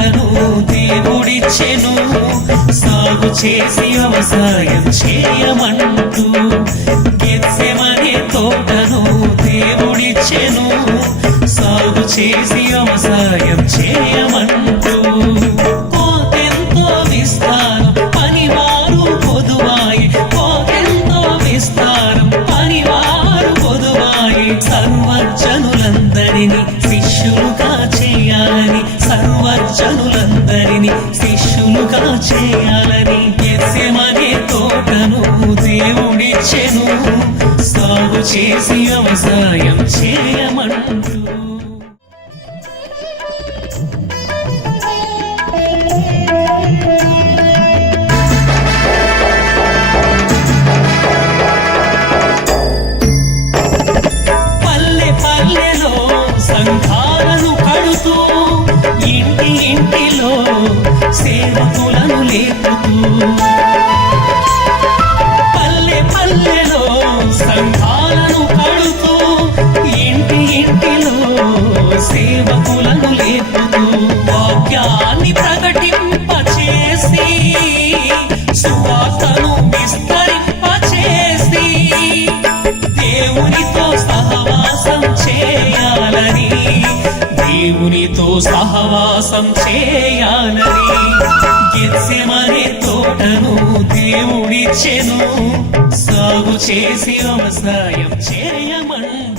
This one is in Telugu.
తోటను దేవుడిచ్చెను సాగు చేసి వ్యవసాయం చేయమంటూ. గెత్సెమనే తోటను దేవుడిచ్చెను సాగు చేసి వ్యవసాయం చేయమంటూ. కోతెంతో విస్తారం పనివారు పొదువాయి, కోతెంతో విస్తారం పనివారు పొదువాయి. సర్వజనులందరినీ శిష్యులుగా చేయాలని, సర్వజనులందరినీ శిష్యులుగా చేయాలని. గెత్సెమనే తోటను దేవుడిచ్చెను సాగు చేసి వ్యవసాయం చేయమంటూ. సంఘాలను కడుతూ ఇంటి ఇంటిలో సేవకులను లేపుతూ. పల్లె పల్లెలో సంఘాలను కడుతూ ఇంటి ఇంటిలో సేవకులను లేపుతూ. వాక్యాన్ని ప్రకటింపచేసి సువార్తను విస్తరింపచేసి దేవునితో సహవాసం చేయాలని, దేవునితో సహవాసం చేయాలని. గెత్సెమనే తోటను దేవుడిచ్చెను సాగు చేసి వ్యవసాయం చేయమంటూ.